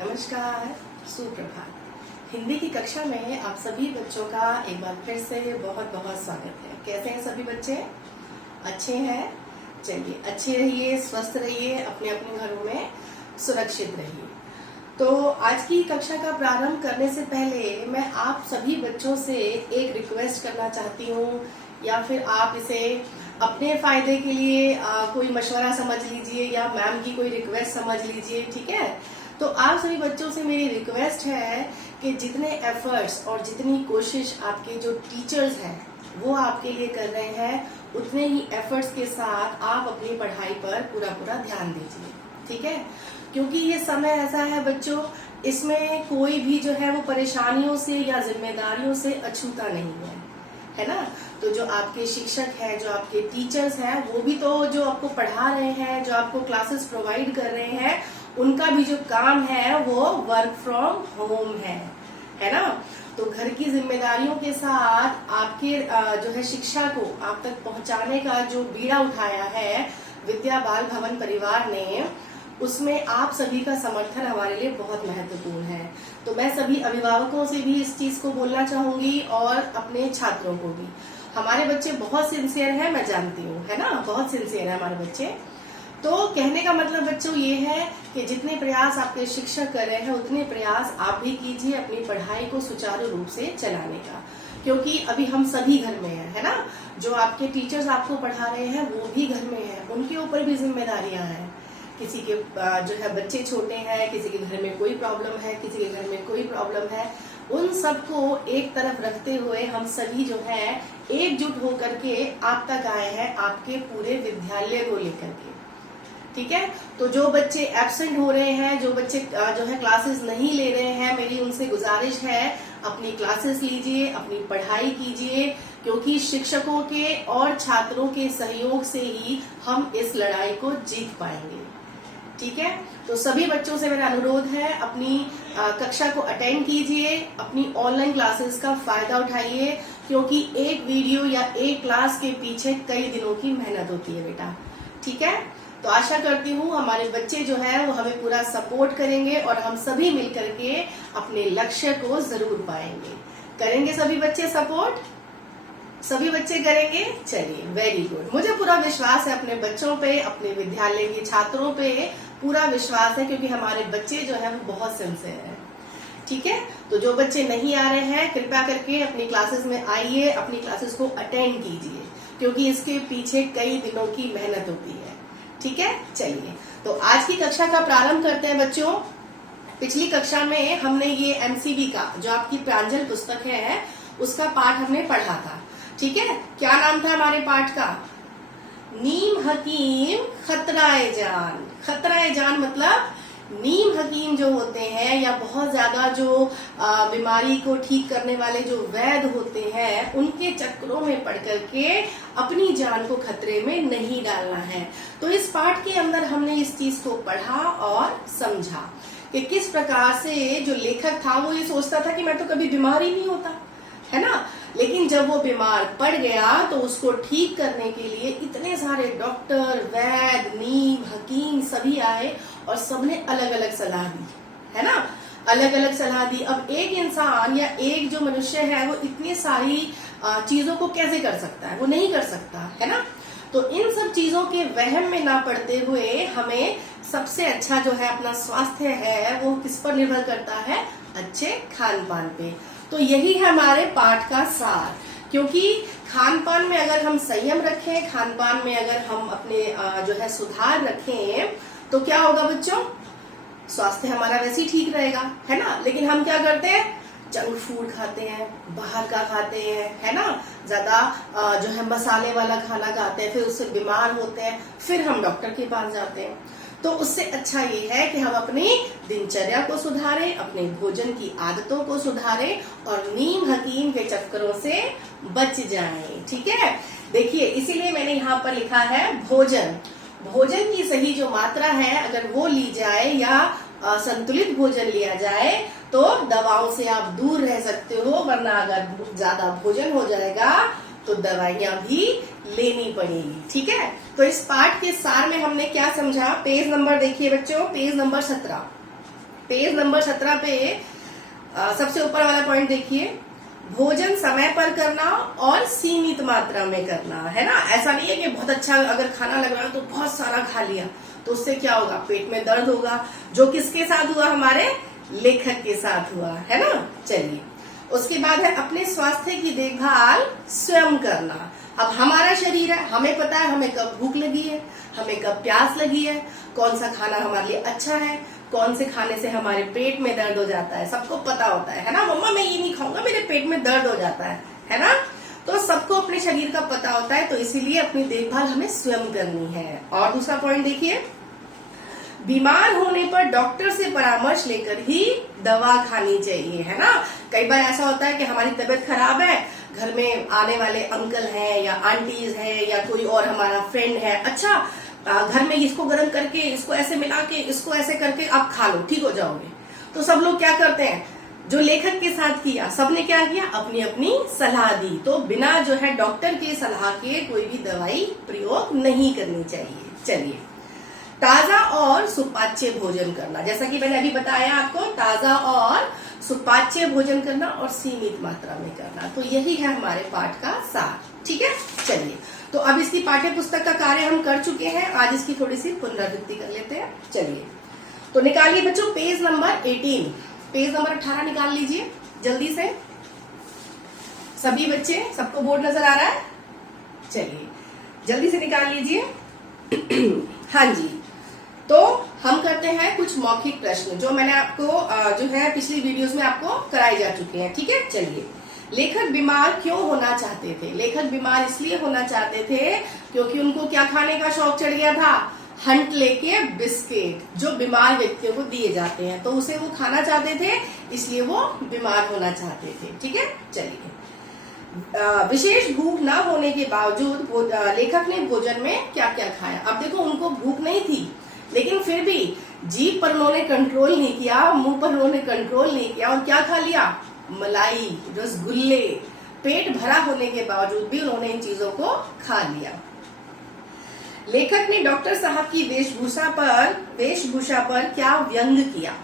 नमस्कार, सुप्रभात। हिंदी की कक्षा में आप सभी बच्चों का एक बार फिर से बहुत बहुत स्वागत है। कैसे हैं सभी बच्चे? अच्छे हैं? चलिए, अच्छे रहिए, स्वस्थ रहिए, अपने अपने घरों में सुरक्षित रहिए। तो आज की कक्षा का प्रारंभ करने से पहले मैं आप सभी बच्चों से एक रिक्वेस्ट करना चाहती हूँ, या फिर आप इसे अपने फायदे के लिए कोई मशवरा समझ लीजिए या मैम की कोई रिक्वेस्ट समझ लीजिए, ठीक है? तो आप सभी बच्चों से मेरी रिक्वेस्ट है कि जितने एफर्ट्स और जितनी कोशिश आपके जो टीचर्स हैं वो आपके लिए कर रहे हैं, उतने ही एफर्ट्स के साथ आप अपनी पढ़ाई पर पूरा पूरा ध्यान दीजिए, ठीक है? क्योंकि ये समय ऐसा है बच्चों, इसमें कोई भी जो है वो परेशानियों से या जिम्मेदारियों से अछूता नहीं है ना? तो जो आपके शिक्षक हैं, जो आपके टीचर्स हैं, वो भी तो जो आपको पढ़ा रहे हैं, जो आपको क्लासेस प्रोवाइड कर रहे हैं, उनका भी जो काम है वो वर्क फ्रॉम होम है ना? तो घर की जिम्मेदारियों के साथ आपके जो है शिक्षा को आप तक पहुंचाने का जो बीड़ा उठाया है विद्या बाल भवन परिवार ने, उसमें आप सभी का समर्थन हमारे लिए बहुत महत्वपूर्ण है। तो मैं सभी अभिभावकों से भी इस चीज को बोलना चाहूंगी और अपने छात्रों को भी। हमारे बच्चे बहुत सिंसियर हैं, मैं जानती हूँ, है ना? बहुत सिंसियर है हमारे बच्चे। तो कहने का मतलब बच्चों ये है कि जितने प्रयास आपके शिक्षक कर रहे हैं, उतने प्रयास आप भी कीजिए अपनी पढ़ाई को सुचारू रूप से चलाने का, क्योंकि अभी हम सभी घर में हैं, है ना? जो आपके टीचर्स आपको पढ़ा रहे हैं वो भी घर में हैं, उनके ऊपर भी जिम्मेदारियां हैं। किसी के जो है बच्चे छोटे हैं, किसी के घर में कोई प्रॉब्लम है, किसी के घर में कोई प्रॉब्लम है, उन सबको एक तरफ रखते हुए हम सभी जो है एकजुट होकर के आप तक आए हैं, आपके पूरे विद्यालय को लेकर के, ठीक है? तो जो बच्चे एब्सेंट हो रहे हैं, जो बच्चे जो है क्लासेस नहीं ले रहे हैं, मेरी उनसे गुजारिश है अपनी क्लासेस लीजिए, अपनी पढ़ाई कीजिए, क्योंकि शिक्षकों के और छात्रों के सहयोग से ही हम इस लड़ाई को जीत पाएंगे, ठीक है? तो सभी बच्चों से मेरा अनुरोध है, अपनी कक्षा को अटेंड कीजिए, अपनी ऑनलाइन क्लासेस का फायदा उठाइए, क्योंकि एक वीडियो या एक क्लास के पीछे कई दिनों की मेहनत होती है बेटा, ठीक है? तो आशा करती हूँ हमारे बच्चे जो है वो हमें पूरा सपोर्ट करेंगे और हम सभी मिलकर के अपने लक्ष्य को जरूर पाएंगे। करेंगे सभी बच्चे सपोर्ट? सभी बच्चे करेंगे? चलिए, वेरी गुड। मुझे पूरा विश्वास है अपने बच्चों पे, अपने विद्यालय के छात्रों पे पूरा विश्वास है, क्योंकि हमारे बच्चे जो है वो बहुत सिंसियर है, ठीक है? तो जो बच्चे नहीं आ रहे हैं, कृपया करके अपनी क्लासेस में आइए, अपनी क्लासेस को अटेंड कीजिए, क्योंकि इसके पीछे कई दिनों की मेहनत होती है, ठीक है? चलिए, तो आज की कक्षा का प्रारंभ करते हैं बच्चों। पिछली कक्षा में हमने ये एमसीबी का, जो आपकी प्रांजल पुस्तक है, उसका पाठ हमने पढ़ा था, ठीक है? क्या नाम था हमारे पाठ का? नीम हकीम खतराए जान। खतराए जान मतलब नीम हकीम जो होते हैं, या बहुत ज्यादा जो बीमारी को ठीक करने वाले जो वैद्य होते हैं, उनके चक्करों में पड़ करके अपनी जान को खतरे में नहीं डालना है। तो इस पाठ के अंदर हमने इस चीज को पढ़ा और समझा कि किस प्रकार से जो लेखक था वो ये सोचता था कि मैं तो कभी बीमार ही नहीं होता, है ना? लेकिन जब वो बीमार पड़ गया तो उसको ठीक करने के लिए इतने सारे डॉक्टर, वैद्य, नीम हकीम सभी आए और सबने अलग अलग सलाह दी, है ना? अलग अलग सलाह दी। अब एक इंसान या एक जो मनुष्य है वो इतनी सारी चीजों को कैसे कर सकता है? वो नहीं कर सकता, है ना? तो इन सब चीजों के वहम में ना पड़ते हुए हमें सबसे अच्छा जो है अपना स्वास्थ्य है वो किस पर निर्भर करता है? अच्छे खान पान पे। तो यही है हमारे पाठ का सार, क्योंकि खान पान में अगर हम संयम रखें, खान पान में अगर हम अपने जो है सुधार रखें, तो क्या होगा बच्चों? स्वास्थ्य हमारा वैसे ही ठीक रहेगा, है ना? लेकिन हम क्या करते हैं? जंक फूड खाते हैं, बाहर का खाते हैं, है ना? ज्यादा जो है मसाले वाला खाना खाते हैं, फिर उससे बीमार होते हैं, फिर हम डॉक्टर के पास जाते हैं। तो उससे अच्छा ये है कि हम अपनी दिनचर्या को सुधारें, अपने भोजन की आदतों को सुधारें और नीम हकीम के चक्करों से बच जाएं, ठीक है? देखिए, इसीलिए मैंने यहाँ पर लिखा है भोजन। भोजन की सही जो मात्रा है अगर वो ली जाए या संतुलित भोजन लिया जाए तो दवाओं से आप दूर रह सकते हो, वरना अगर ज्यादा भोजन हो जाएगा तो दवाइयां भी लेनी पड़ेगी, ठीक है? तो इस पाठ के सार में हमने क्या समझा? पेज नंबर देखिए बच्चों, पेज नंबर 17। पेज नंबर 17 पे सबसे ऊपर वाला पॉइंट देखिए, भोजन समय पर करना और सीमित मात्रा में करना, है ना। ऐसा नहीं है कि बहुत अच्छा अगर खाना लग रहा है तो बहुत सारा खा लिया, तो उससे क्या होगा, पेट में दर्द होगा, जो किसके साथ हुआ, हमारे लेखक के साथ हुआ, है ना। चलिए, उसके बाद है अपने स्वास्थ्य की देखभाल स्वयं करना। अब हमारा शरीर है, हमें पता है हमें कब भूख लगी है, हमें कब प्यास लगी है, कौन सा खाना हमारे लिए अच्छा है, कौन से खाने से हमारे पेट में दर्द हो जाता है, सबको पता होता है ना। मम्मा मैं ये नहीं खाऊंगा, मेरे पेट में दर्द हो जाता है ना। तो सबको अपने शरीर का पता होता है, तो इसीलिए अपनी देखभाल हमें स्वयं करनी है। और दूसरा पॉइंट देखिए, बीमार होने पर डॉक्टर से परामर्श लेकर ही दवा खानी चाहिए, है ना। कई बार ऐसा होता है कि हमारी तबीयत खराब है, घर में आने वाले अंकल हैं या आंटीज हैं या कोई और हमारा फ्रेंड है, अच्छा घर में इसको गर्म करके, इसको ऐसे मिला के, इसको ऐसे करके आप खा लो, ठीक हो जाओगे। तो सब लोग क्या करते हैं, जो लेखक के साथ किया, सबने क्या किया, अपनी अपनी सलाह दी। तो बिना जो है डॉक्टर के सलाह के कोई भी दवाई प्रयोग नहीं करनी चाहिए। चलिए, ताजा और सुपाच्य भोजन करना, जैसा कि मैंने अभी बताया आपको, ताजा और सुपाच्य भोजन करना और सीमित मात्रा में करना। तो यही है हमारे पाठ का सार, ठीक है। चलिए, तो अब इसकी पाठ्य पुस्तक का कार्य हम कर चुके हैं, आज इसकी थोड़ी सी पुनरावृत्ति कर लेते हैं। चलिए, तो निकालिए बच्चों पेज नंबर 18, पेज नंबर 18 निकाल लीजिए जल्दी से सभी बच्चे, सबको बोर्ड नजर आ रहा है, चलिए जल्दी से निकाल लीजिए। हाँ जी, तो हम करते हैं कुछ मौखिक प्रश्न जो मैंने आपको जो है पिछली वीडियोस में आपको कराए जा चुके हैं, ठीक है। चलिए, लेखक बीमार क्यों होना चाहते थे? लेखक बीमार इसलिए होना चाहते थे क्योंकि उनको क्या खाने का शौक चढ़ गया था, हंटले के बिस्किट, जो बीमार व्यक्तियों को दिए जाते हैं, तो उसे वो खाना चाहते थे, इसलिए वो बीमार होना चाहते थे, ठीक है। चलिए, विशेष भूख ना होने के बावजूद लेखक ने भोजन में क्या क्या खाया। अब देखो, उनको भूख नहीं थी, लेकिन फिर भी जीभ पर उन्होंने कंट्रोल नहीं किया, मुंह पर उन्होंने कंट्रोल नहीं किया, और क्या खा लिया, मलाई, रसगुल्ले। पेट भरा होने के बावजूद भी उन्होंने इन चीजों को खा लिया। लेखक ने डॉक्टर साहब की वेशभूषा पर क्या व्यंग किया।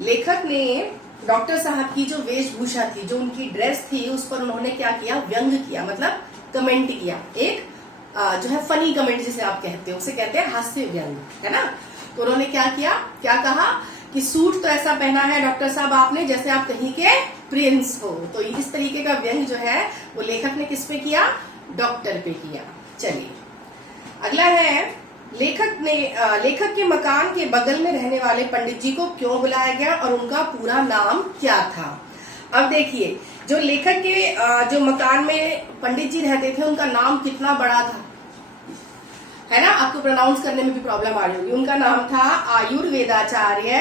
लेखक ने डॉक्टर साहब की जो वेशभूषा थी, जो उनकी ड्रेस थी, उस पर उन्होंने क्या किया, व्यंग किया, मतलब कमेंट किया, एक जो है फनी कमेंट जिसे आप कहते हो, उसे कहते हैं हास्य व्यंग, है ना। तो उन्होंने क्या किया, क्या कहा कि सूट तो ऐसा पहना है डॉक्टर साहब आपने जैसे आप कहीं के प्रिंस हो। तो इस तरीके का व्यंग जो है वो लेखक ने किस पे किया, डॉक्टर पे किया। चलिए, अगला है, लेखक के मकान के बगल में रहने वाले पंडित जी को क्यों बुलाया गया और उनका पूरा नाम क्या था। अब देखिए, जो लेखक के जो मकान में पंडित जी रहते थे, उनका नाम कितना बड़ा था, है ना। आपको प्रोनाउंस करने में भी प्रॉब्लम आ रही होगी। उनका नाम था आयुर्वेदाचार्य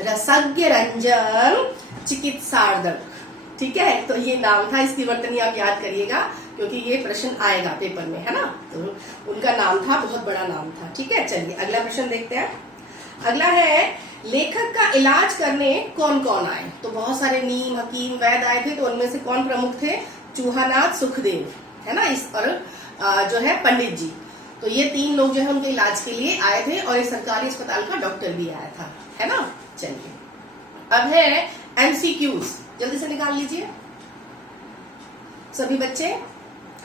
रसज्ञ रंजन चिकित्सार्धक, ठीक है। तो ये नाम था, इसकी वर्तनी आप याद करिएगा क्योंकि ये प्रश्न आएगा पेपर में, है ना। तो उनका नाम था, बहुत बड़ा नाम था, ठीक है। चलिए, अगला प्रश्न देखते हैं। अगला है, लेखक का इलाज करने कौन कौन आए। तो बहुत सारे नीम, हकीम, वैद्य आए थे, तो उनमें से कौन प्रमुख थे, चूहानाथ, सुखदेव, है ना, इस और जो है पंडित जी। तो ये तीन लोग जो है उनके इलाज के लिए आए थे, और इस सरकारी अस्पताल का डॉक्टर भी आया था, है ना। चलिए, अब है एमसीक्यूज, जल्दी से निकाल लीजिए सभी बच्चे।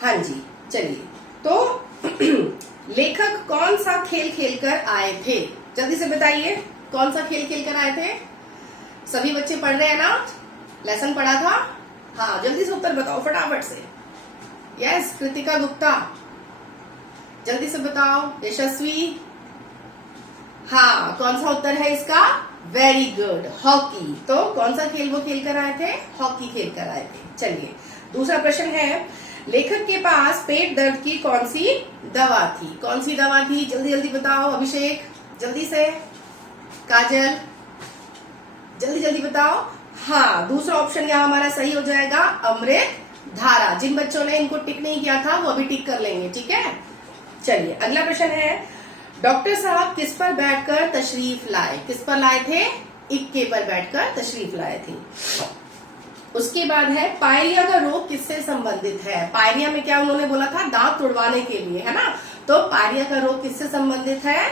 हाँ जी, चलिए, तो लेखक कौन सा खेल खेलकर आए थे, जल्दी से बताइए, कौन सा खेल खेलकर आए थे। सभी बच्चे पढ़ रहे हैं ना, लेसन पढ़ा था। हाँ, जल्दी से उत्तर बताओ फटाफट से। यस, कृतिका गुप्ता, जल्दी से बताओ। यशस्वी, हाँ, कौन सा उत्तर है इसका, वेरी गुड, हॉकी। तो कौन सा खेल वो खेल कर आए थे, हॉकी खेल कर आए थे। चलिए, दूसरा प्रश्न है, लेखक के पास पेट दर्द की कौन सी दवा थी। कौन सी दवा थी, जल्दी जल्दी बताओ। अभिषेक, जल्दी से। काजल, जल्दी जल्दी बताओ। हाँ, दूसरा ऑप्शन यहाँ हमारा सही हो जाएगा, अमृत धारा। जिन बच्चों ने इनको टिक नहीं किया था वो अभी टिक कर लेंगे, ठीक है। चलिए, अगला प्रश्न है, डॉक्टर साहब किस पर बैठकर तशरीफ लाए। किस पर लाए थे, इक्के पर बैठकर तशरीफ लाए थे। उसके बाद है, पायरिया का रोग किससे संबंधित है। पायरिया में क्या उन्होंने बोला था, दांत तुड़वाने के लिए, है ना। तो पायरिया का रोग किससे संबंधित है,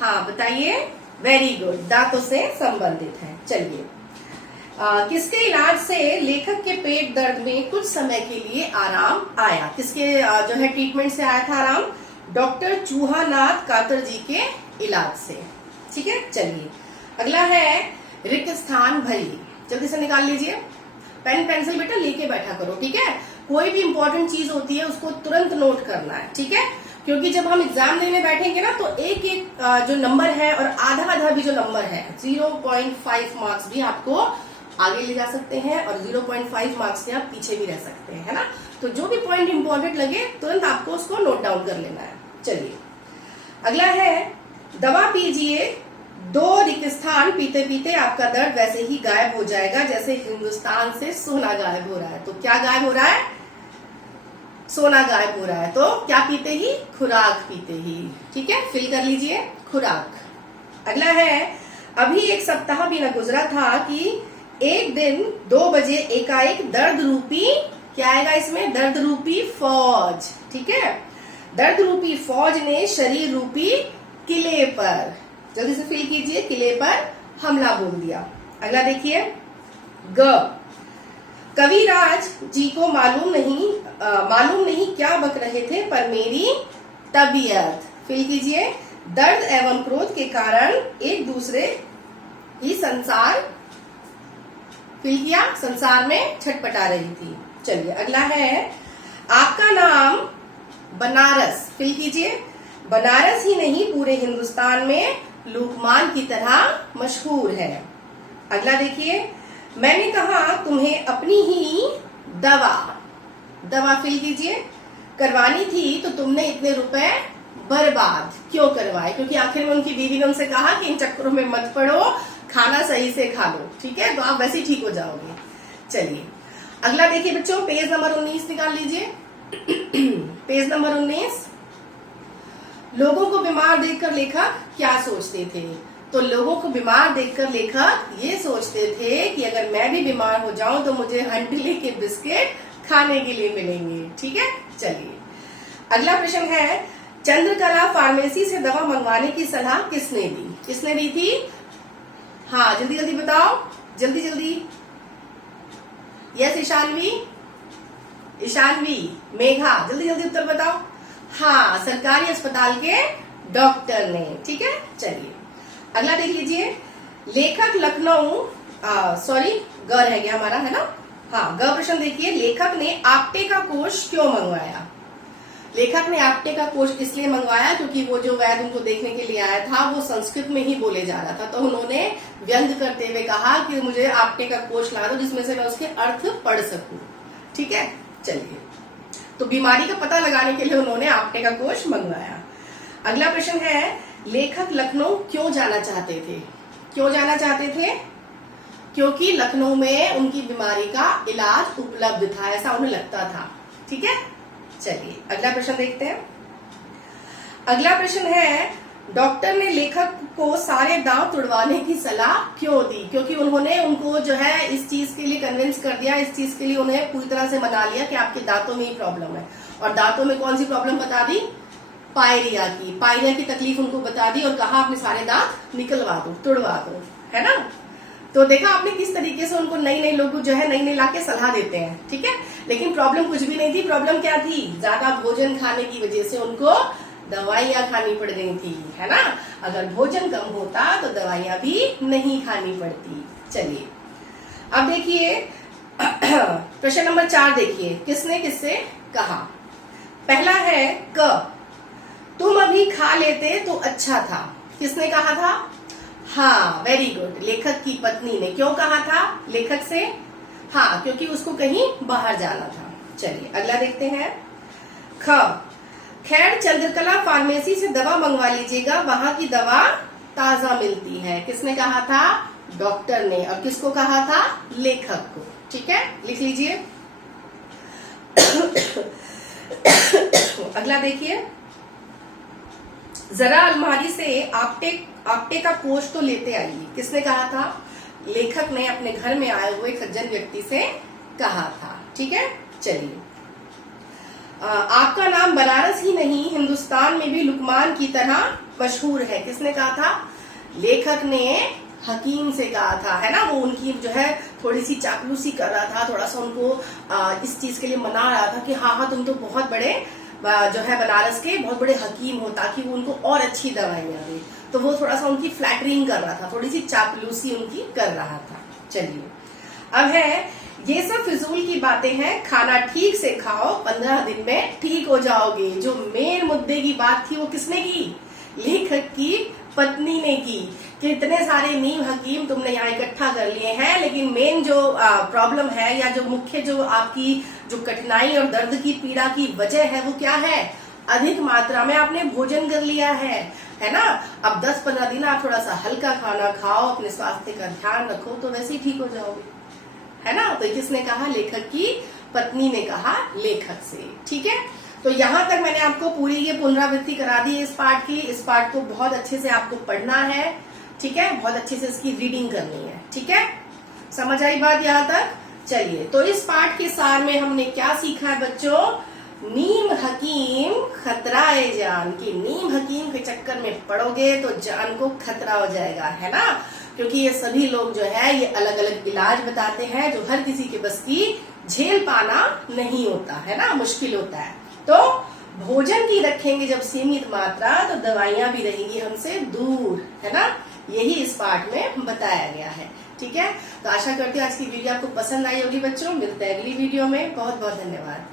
हाँ बताइए। वेरी गुड, दांतों से संबंधित है। चलिए, किसके इलाज से लेखक के पेट दर्द में कुछ समय के लिए आराम आया? किसके जो है ट्रीटमेंट से आया था आराम? डॉक्टर चूहानाथ कातर जी के इलाज से। ठीक है, चलिए अगला है रिक्त स्थान भरिए। जल्दी से निकाल लीजिए, पेन पेंसिल बेटा लेके बैठा करो। ठीक है, कोई भी इंपॉर्टेंट चीज होती है उसको तुरंत नोट करना है। ठीक है, क्योंकि जब हम एग्जाम देने बैठेंगे ना तो एक एक जो नंबर है और आधा आधा भी जो नंबर है 0.5 मार्क्स भी आपको आगे ले जा सकते हैं और 0.5 मार्क्स से आप पीछे भी रह सकते हैं, है ना। तो जो भी पॉइंट इंपॉर्टेंट लगे तुरंत आपको उसको नोट डाउन कर लेना है। चलिए अगला है दवा पीजिए, 2 रिक्त स्थान पीते पीते आपका दर्द वैसे ही गायब हो जाएगा जैसे हिंदुस्तान से सोना गायब हो रहा है। तो क्या गायब हो रहा है? सोना गायब हो रहा है। तो क्या पीते ही? खुराक पीते ही। ठीक है, फिल कर लीजिए खुराक। अगला है अभी एक सप्ताह भी न गुजरा था कि एक दिन 2 बजे एकाएक दर्द रूपी, क्या आएगा इसमें? दर्द रूपी फौज। ठीक है, दर्द रूपी फौज ने शरीर रूपी किले पर, जल्दी से फिल कीजिए, किले पर हमला बोल दिया। अगला देखिए ग, कविराज जी को मालूम नहीं क्या बक रहे थे पर मेरी तबीयत, फिल कीजिए, दर्द एवं क्रोध के कारण एक दूसरे ही संसार, फिल किया, संसार में छटपटा रही थी। चलिए अगला है आपका नाम बनारस, फिल कीजिए, बनारस ही नहीं पूरे हिंदुस्तान में लोकमान की तरह मशहूर है। अगला देखिए, मैंने कहा तुम्हें अपनी ही दवा फिल कीजिए, करवानी थी तो तुमने इतने रुपए बर्बाद क्यों करवाए? क्योंकि आखिर में उनकी बीवी ने उनसे कहा कि इन चक्करों में मत पड़ो, खाना सही से खा लो। ठीक है, तो आप वैसे ही ठीक हो जाओगे। चलिए अगला देखिए बच्चों, पेज नंबर 19 निकाल लीजिए। पेज नंबर 19, लोगों को बीमार देखकर लेखक क्या सोचते थे? तो लोगों को बीमार देखकर लेखक ये सोचते थे कि अगर मैं भी बीमार हो जाऊं तो मुझे हंटले के बिस्किट खाने के लिए मिलेंगे। ठीक है, चलिए अगला प्रश्न है, चंद्रकला फार्मेसी से दवा मंगवाने की सलाह किसने दी? किसने दी थी? हाँ जल्दी जल्दी बताओ, जल्दी जल्दी। यस ईशानवी, मेघा, जल्दी जल्दी उत्तर बताओ। हाँ, सरकारी अस्पताल के डॉक्टर ने। ठीक है, चलिए अगला देख लीजिए, लेखक लखनऊ, ग रह गया हमारा, है ना। हाँ, ग प्रश्न देखिए, लेखक ने आपटे का कोष क्यों मंगवाया? लेखक ने आपटे का कोष इसलिए मंगवाया क्योंकि वो जो वैद्य उनको देखने के लिए आया था वो संस्कृत में ही बोले जा रहा था, तो उन्होंने व्यंग करते हुए कहा कि मुझे आपटे का कोष ला दो जिसमें से मैं उसके अर्थ पढ़ सकूं। ठीक है, चलिए तो बीमारी का पता लगाने के लिए उन्होंने आपटे का कोष मंगवाया। अगला प्रश्न है, लेखक लखनऊ क्यों जाना चाहते थे? क्यों जाना चाहते थे? क्योंकि लखनऊ में उनकी बीमारी का इलाज उपलब्ध था, ऐसा उन्हें लगता था। ठीक है, चलिए अगला प्रश्न देखते हैं। अगला प्रश्न है, डॉक्टर ने लेखक को सारे दांत तुड़वाने की सलाह क्यों दी? क्योंकि उन्होंने उनको जो है इस चीज के लिए कन्विंस कर दिया, इस चीज के लिए उन्हें पूरी तरह से मना लिया कि आपके दांतों में ही प्रॉब्लम है। और दांतों में कौन सी प्रॉब्लम बता दी? पायरिया की तकलीफ उनको बता दी और कहा अपने सारे दांत निकलवा दो, तुड़वा दो, है ना। तो देखा आपने किस तरीके से उनको नई लोग जो है नई लाके सलाह देते हैं। ठीक है, लेकिन प्रॉब्लम कुछ भी नहीं थी। प्रॉब्लम क्या थी? ज्यादा भोजन खाने की वजह से उनको दवाइयां खानी पड़ गई थी, है ना। अगर भोजन कम होता तो दवाइयां भी नहीं खानी पड़ती। चलिए अब देखिए प्रश्न नंबर 4 देखिए, किसने किससे कहा? पहला है क, तुम अभी खा लेते तो अच्छा था। किसने कहा था? हाँ वेरी गुड, लेखक की पत्नी ने। क्यों कहा था लेखक से? हाँ क्योंकि उसको कहीं बाहर जाना था। चलिए अगला देखते हैं। ख, खैर चंद्रकला फार्मेसी से दवा मंगवा लीजिएगा, वहां की दवा ताजा मिलती है। किसने कहा था? डॉक्टर ने। और किसको कहा था? लेखक को। ठीक है, लिख लीजिए। अगला देखिए, जरा अलमारी से आपटे का कोष तो लेते आइए। किसने कहा था? लेखक ने अपने घर में आए हुए सज्जन व्यक्ति से कहा था। ठीक है, चलिए आपका नाम बनारस ही नहीं हिंदुस्तान में भी लुकमान की तरह मशहूर है। किसने कहा था? लेखक ने हकीम से कहा था, है ना, वो उनकी जो है थोड़ी सी चापलूसी कर रहा था, थोड़ा सा उनको इस चीज के लिए मना रहा था कि हाँ हाँ तुम तो बहुत बड़े जो है बनारस के बहुत बड़े हकीम हो, ताकि वो उनको और अच्छी दवाइयां दे। तो वो थोड़ा सा उनकी फ्लैटरिंग कर रहा था, थोड़ी सी चापलूसी उनकी कर रहा था। चलिए अब है, ये सब फिजूल की बातें हैं, खाना ठीक से खाओ, 15 दिन में ठीक हो जाओगे। जो मेन मुद्दे की बात थी वो किसने की? लेखक की पत्नी ने की, कि इतने सारे नीम हकीम तुमने यहाँ इकट्ठा कर लिए हैं, लेकिन मेन जो प्रॉब्लम है या जो मुख्य जो आपकी जो कठिनाई और दर्द की पीड़ा की वजह है वो क्या है? अधिक मात्रा में आपने भोजन कर लिया है ना। अब 10-15 दिन आप थोड़ा सा हल्का खाना खाओ, अपने स्वास्थ्य का ध्यान रखो, तो वैसे ही ठीक हो जाओगे, है ना। तो किसने कहा? लेखक की पत्नी ने कहा लेखक से। ठीक है, तो यहाँ तक मैंने आपको पूरी ये पुनरावृत्ति करा दी है इस पाठ की। इस पाठ को बहुत अच्छे से आपको पढ़ना है, ठीक है, बहुत अच्छे से इसकी रीडिंग करनी है। ठीक है, समझ आई बात यहाँ तक? चलिए, तो इस पाठ के सार में हमने क्या सीखा है बच्चों? नीम हकीम खतराए जान, की नीम हकीम के चक्कर में पड़ोगे तो जान को खतरा हो जाएगा, है ना। क्योंकि ये सभी लोग जो है ये अलग अलग इलाज बताते हैं जो हर किसी के बस की झेल पाना नहीं होता, है ना, मुश्किल होता है। तो भोजन की रखेंगे जब सीमित मात्रा, तो दवाइयां भी रहेंगी हमसे दूर, है ना। यही इस पाठ में बताया गया है। ठीक है, तो आशा करती हूँ आज की वीडियो आपको पसंद आई होगी बच्चों। मिलते हैं अगली वीडियो में। बहुत बहुत धन्यवाद।